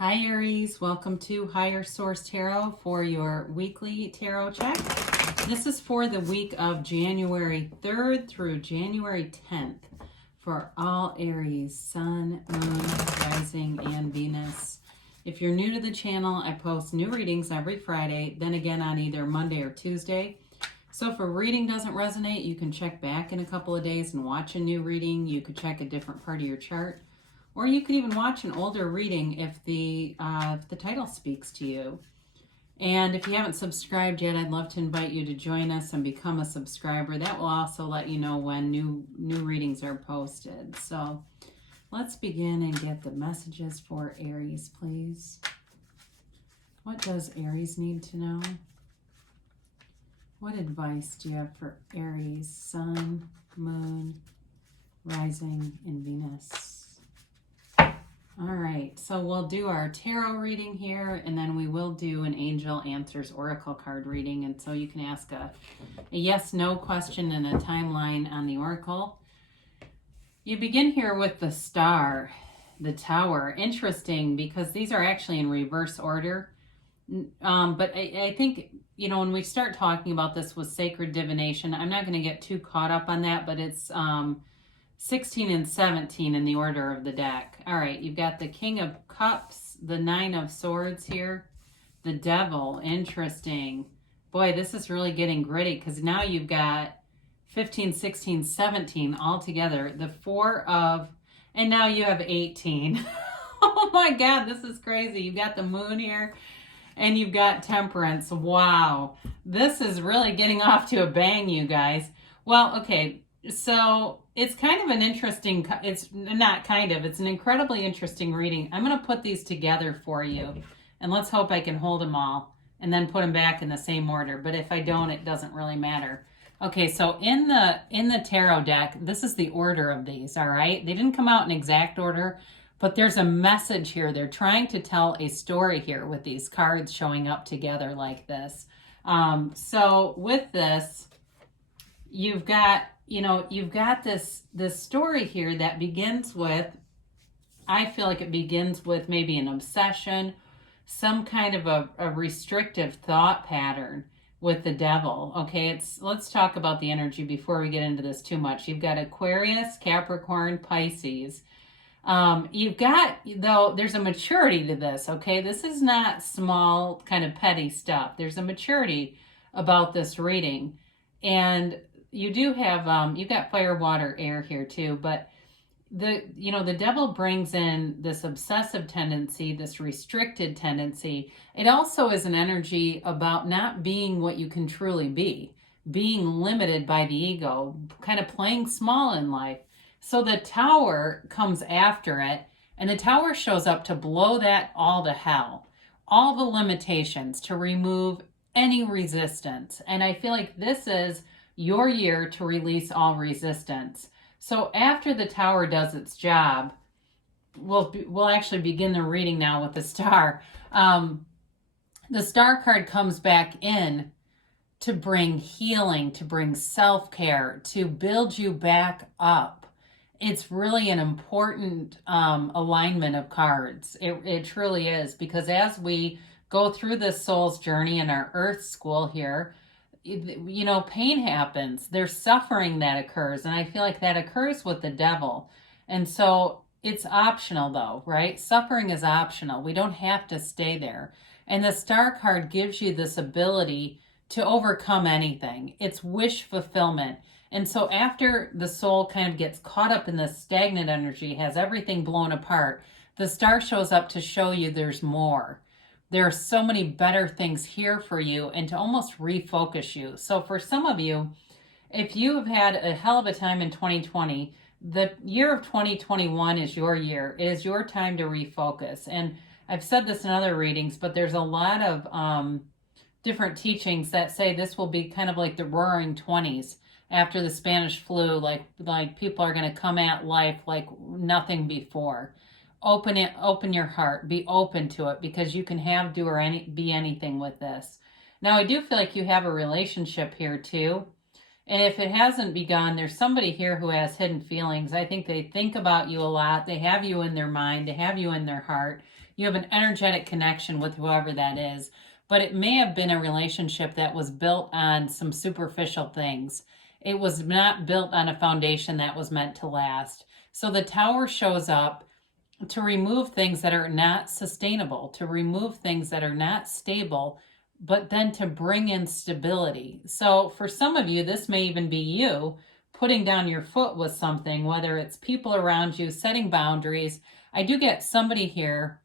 Hi Aries, welcome to Higher Source Tarot for your weekly tarot check. This is for the week of January 3rd through January 10th for all Aries, Sun, Moon, Rising, and Venus. If you're new to the channel, I post new readings every Friday, then again on either Monday or Tuesday. So if a reading doesn't resonate, you can check back in a couple of days and watch a new reading. You could check a different part of your chart. Or you can even watch an older reading if the title speaks to you. And if you haven't subscribed yet, I'd love to invite you to join us and become a subscriber. That will also let you know when new readings are posted. So let's begin and get the messages for Aries, please. What does Aries need to know? What advice do you have for Aries, Sun, Moon, Rising, and Venus? All right, so we'll do our tarot reading here, and then we will do an Angel Answers Oracle card reading. And so you can ask a yes-no question and a timeline on the Oracle. You begin here with the Star, the Tower. Interesting, because these are actually in reverse order. But I think, you know, when we start talking about this with sacred divination, I'm not going to get too caught up on that, but it's 16 and 17 in the order of the deck. All right, you've got the King of Cups, the Nine of Swords here, the Devil. Interesting. Boy, this is really getting gritty because now you've got 15, 16, 17 all together. The Four of, and now you have 18. Oh my God, this is crazy. You've got the Moon here and you've got Temperance. Wow, this is really getting off to a bang, you guys. Well, okay, so it's kind of an interesting, it's not kind of, it's an incredibly interesting reading. I'm going to put these together for you, and let's hope I can hold them all and then put them back in the same order. But if I don't, it doesn't really matter. Okay, so in the tarot deck, this is the order of these, all right? They didn't come out in exact order, but there's a message here. They're trying to tell a story here with these cards showing up together like this. So with this, you've got this story here that begins with, I feel like it begins with maybe an obsession, some kind of a restrictive thought pattern with the Devil. Okay, let's talk about the energy before we get into this too much. You've got Aquarius, Capricorn, Pisces. You've got, though, there's a maturity to this, okay? This is not small kind of petty stuff. There's a maturity about this reading. And you do have, you've got fire, water, air here too, but the Devil brings in this obsessive tendency, this restricted tendency. It also is an energy about not being what you can truly be, being limited by the ego, kind of playing small in life. So the Tower comes after it, and the Tower shows up to blow that all to hell, all the limitations, to remove any resistance. And I feel like this is your year to release all resistance. So after the Tower does its job, we'll actually begin the reading now with the Star. The Star card comes back in to bring healing, to bring self-care, to build you back up. It's really an important alignment of cards. It truly is, because as we go through this soul's journey in our Earth school here, you know, pain happens. There's suffering that occurs, and I feel like that occurs with the Devil. And so it's optional though, right? Suffering is optional. We don't have to stay there. And the Star card gives you this ability to overcome anything. It's wish fulfillment. And so after the soul kind of gets caught up in this stagnant energy, has everything blown apart, the Star shows up to show you there's more. There are so many better things here for you, and to almost refocus you. So for some of you, if you have had a hell of a time in 2020, the year of 2021 is your year. It is your time to refocus. And I've said this in other readings, but there's a lot of different teachings that say this will be kind of like the roaring 20s after the Spanish flu. Like people are going to come at life like nothing before. Open your heart, be open to it, because you can be anything with this. Now, I do feel like you have a relationship here too, And if it hasn't begun, there's somebody here who has hidden feelings. I think they think about you a lot. They have you in their mind. They have you in their heart. You have an energetic connection with whoever that is. But it may have been a relationship that was built on some superficial things. It was not built on a foundation that was meant to last. So the Tower shows up to remove things that are not sustainable, to remove things that are not stable, but then to bring in stability. So for some of you, this may even be you putting down your foot with something, whether it's people around you, setting boundaries. I do get somebody here,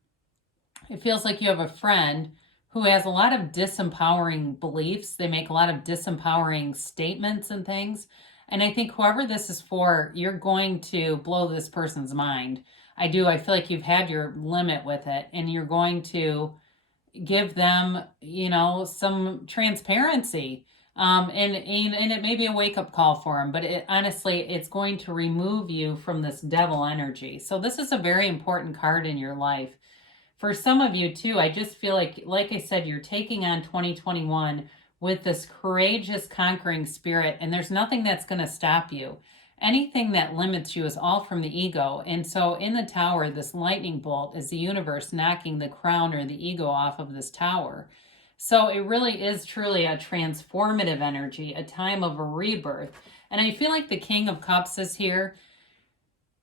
it feels like you have a friend who has a lot of disempowering beliefs. They make a lot of disempowering statements and things. And I think whoever this is for, you're going to blow this person's mind. I feel like you've had your limit with it, and you're going to give them, some transparency. And it may be a wake-up call for them, but honestly, it's going to remove you from this devil energy. So this is a very important card in your life. For some of you too, I just feel like I said, you're taking on 2021 with this courageous, conquering spirit, and there's nothing that's going to stop you. Anything that limits you is all from the ego. And so in the Tower, this lightning bolt is the universe knocking the crown or the ego off of this tower. So it really is truly a transformative energy, a time of a rebirth. And I feel like the King of Cups is here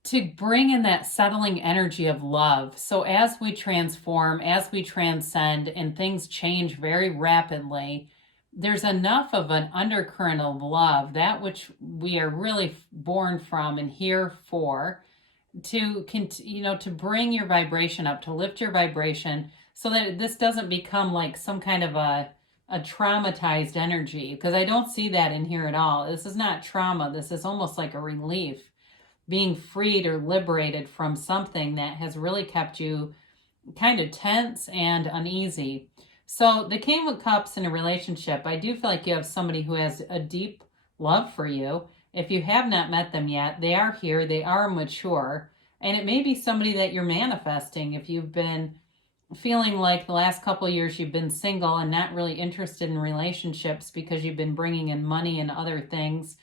to bring in that settling energy of love. So as we transform, as we transcend, and things change very rapidly, there's enough of an undercurrent of love, that which we are really born from and here for, to bring your vibration up, to lift your vibration, so that this doesn't become like some kind of a traumatized energy, because I don't see that in here at all. This is not trauma. This is almost like a relief, being freed or liberated from something that has really kept you kind of tense and uneasy. So the King of Cups in a relationship, I do feel like you have somebody who has a deep love for you. If you have not met them yet, they are here, they are mature, and it may be somebody that you're manifesting. If you've been feeling like the last couple of years you've been single and not really interested in relationships because you've been bringing in money and other things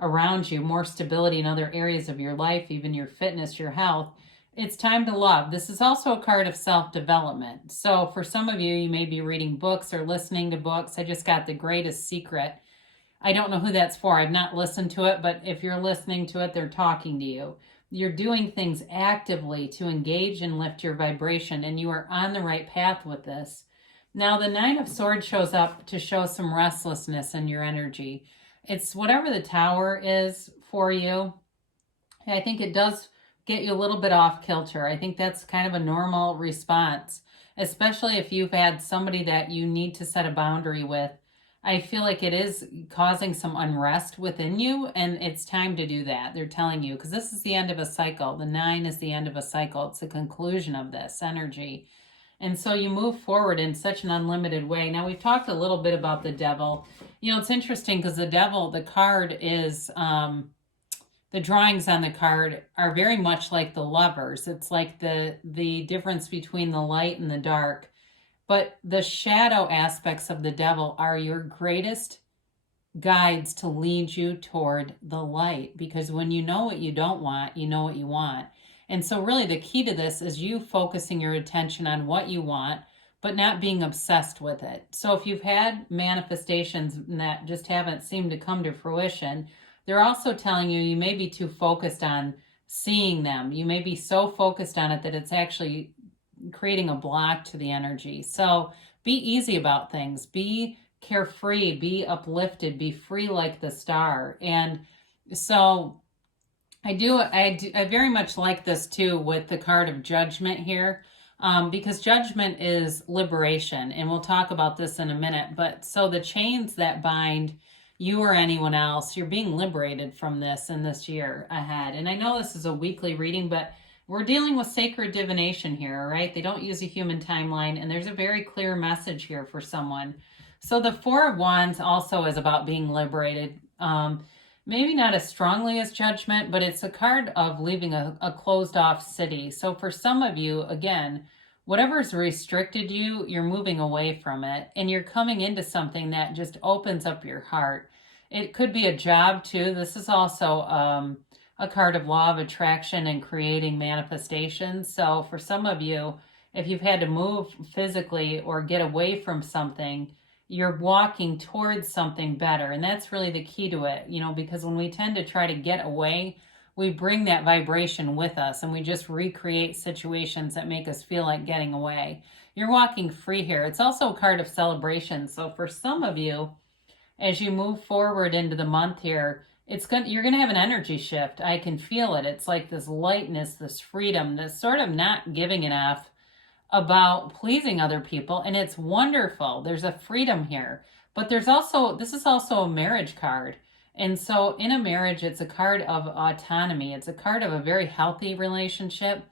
around you, more stability in other areas of your life, even your fitness, your health, it's time to love. This is also a card of self-development. So for some of you, you may be reading books or listening to books. I just got The Greatest Secret. I don't know who that's for. I've not listened to it, but if you're listening to it, they're talking to you. You're doing things actively to engage and lift your vibration, and you are on the right path with this. Now, the Nine of Swords shows up to show some restlessness in your energy. It's whatever the Tower is for you. I think it does get you a little bit off kilter. I think that's kind of a normal response, especially if you've had somebody that you need to set a boundary with. I feel like it is causing some unrest within you, and it's time to do that. They're telling you, because this is the end of a cycle. The 9 is the end of a cycle. It's the conclusion of this energy. And so you move forward in such an unlimited way. Now, we've talked a little bit about the devil. It's interesting because the devil, the card is... the drawings on the card are very much like the Lovers. It's like the difference between the light and the dark. But the shadow aspects of the devil are your greatest guides to lead you toward the light. Because when you know what you don't want, you know what you want. And so really the key to this is you focusing your attention on what you want, but not being obsessed with it. So if you've had manifestations that just haven't seemed to come to fruition, they're also telling you may be too focused on seeing them. You may be so focused on it that it's actually creating a block to the energy. So be easy about things. Be carefree. Be uplifted. Be free like the star. And so I very much like this too with the card of Judgment here, because Judgment is liberation. And we'll talk about this in a minute. But so the chains that bind you or anyone else, you're being liberated from this in this year ahead. And I know this is a weekly reading, but we're dealing with sacred divination here, right? They don't use a human timeline, and there's a very clear message here for someone. So the Four of Wands also is about being liberated. Maybe not as strongly as Judgment, but it's a card of leaving a closed off city. So for some of you, again, whatever's restricted you, you're moving away from it, and you're coming into something that just opens up your heart. It could be a job too. This is also a card of law of attraction and creating manifestation. So for some of you, if you've had to move physically or get away from something, you're walking towards something better. And that's really the key to it, you know, because when we tend to try to get away, we bring that vibration with us and we just recreate situations that make us feel like getting away. You're walking free here. It's also a card of celebration. So for some of you, as you move forward into the month here, you're gonna have an energy shift. I can feel it. It's like this lightness, this freedom, this sort of not giving enough about pleasing other people, and it's wonderful. There's a freedom here. But this is also a marriage card. And so in a marriage, it's a card of autonomy. It's a card of a very healthy relationship.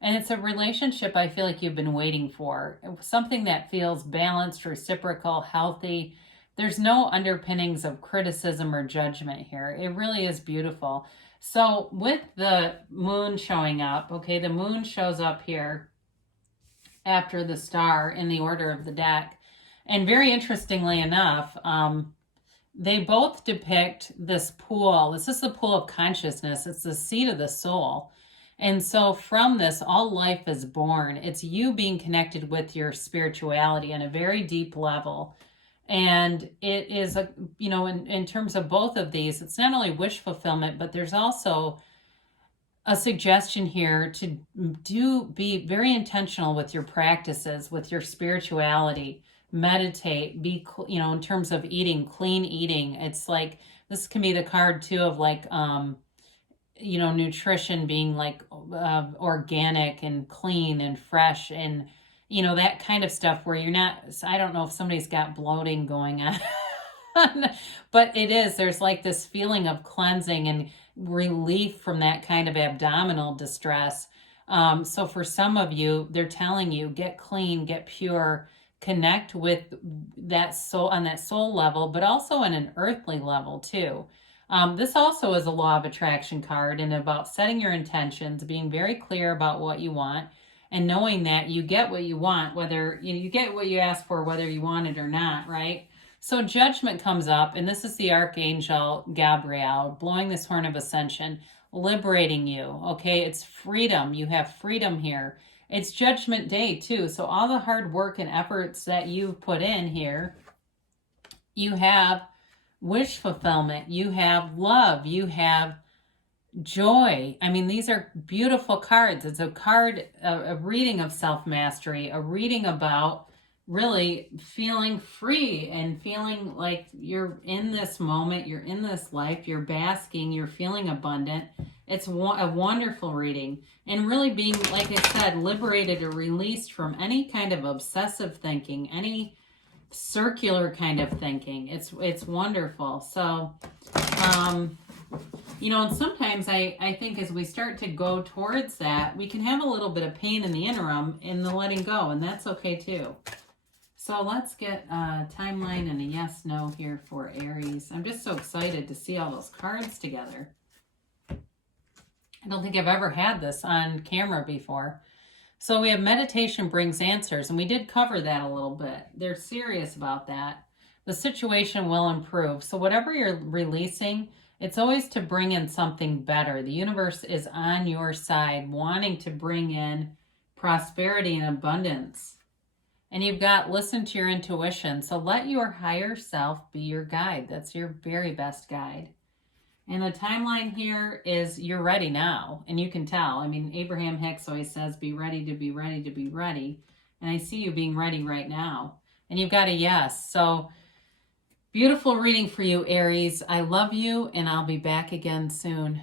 And it's a relationship I feel like you've been waiting for. Something that feels balanced, reciprocal, healthy. There's no underpinnings of criticism or judgment here. It really is beautiful. So with the moon showing up, okay, the moon shows up here after the star in the order of the deck. And very interestingly enough, they both depict this pool. This is the pool of consciousness. It's the seat of the soul. And so from this, all life is born. It's you being connected with your spirituality on a very deep level. And it is, in terms of both of these, it's not only wish fulfillment, but there's also a suggestion here to be very intentional with your practices, with your spirituality, meditate, in terms of eating, clean eating. It's like, this can be the card too of like, nutrition being like organic and clean and fresh and, that kind of stuff where you're not, I don't know if somebody's got bloating going on, but there's like this feeling of cleansing and relief from that kind of abdominal distress. So for some of you, they're telling you, get clean, get pure, connect with that soul on that soul level, but also on an earthly level too. This also is a law of attraction card and about setting your intentions, being very clear about what you want, and knowing that you get what you want, whether you get what you ask for, whether you want it or not, right? So judgment comes up, and this is the Archangel Gabriel blowing this horn of ascension, liberating you, okay? It's freedom. You have freedom here. It's Judgment Day too, so all the hard work and efforts that you've put in here, you have wish fulfillment, you have love, you have joy. I mean, these are beautiful cards. It's a card, a reading of self-mastery, a reading about really feeling free and feeling like you're in this moment, you're in this life, you're basking, you're feeling abundant. It's a wonderful reading. And really being, like I said, liberated or released from any kind of obsessive thinking, any circular kind of thinking. It's wonderful. So, and sometimes I think as we start to go towards that, we can have a little bit of pain in the interim in the letting go, and that's okay too. So let's get a timeline and a yes, no here for Aries. I'm just so excited to see all those cards together. I don't think I've ever had this on camera before. So we have meditation brings answers, and we did cover that a little bit. They're serious about that. The situation will improve. So whatever you're releasing, it's always to bring in something better. The universe is on your side, wanting to bring in prosperity and abundance. And you've got listen to your intuition. So let your higher self be your guide. That's your very best guide. And the timeline here is you're ready now. And you can tell. I mean, Abraham Hicks always says, be ready to be ready to be ready. And I see you being ready right now. And you've got a yes. So beautiful reading for you, Aries. I love you, and I'll be back again soon.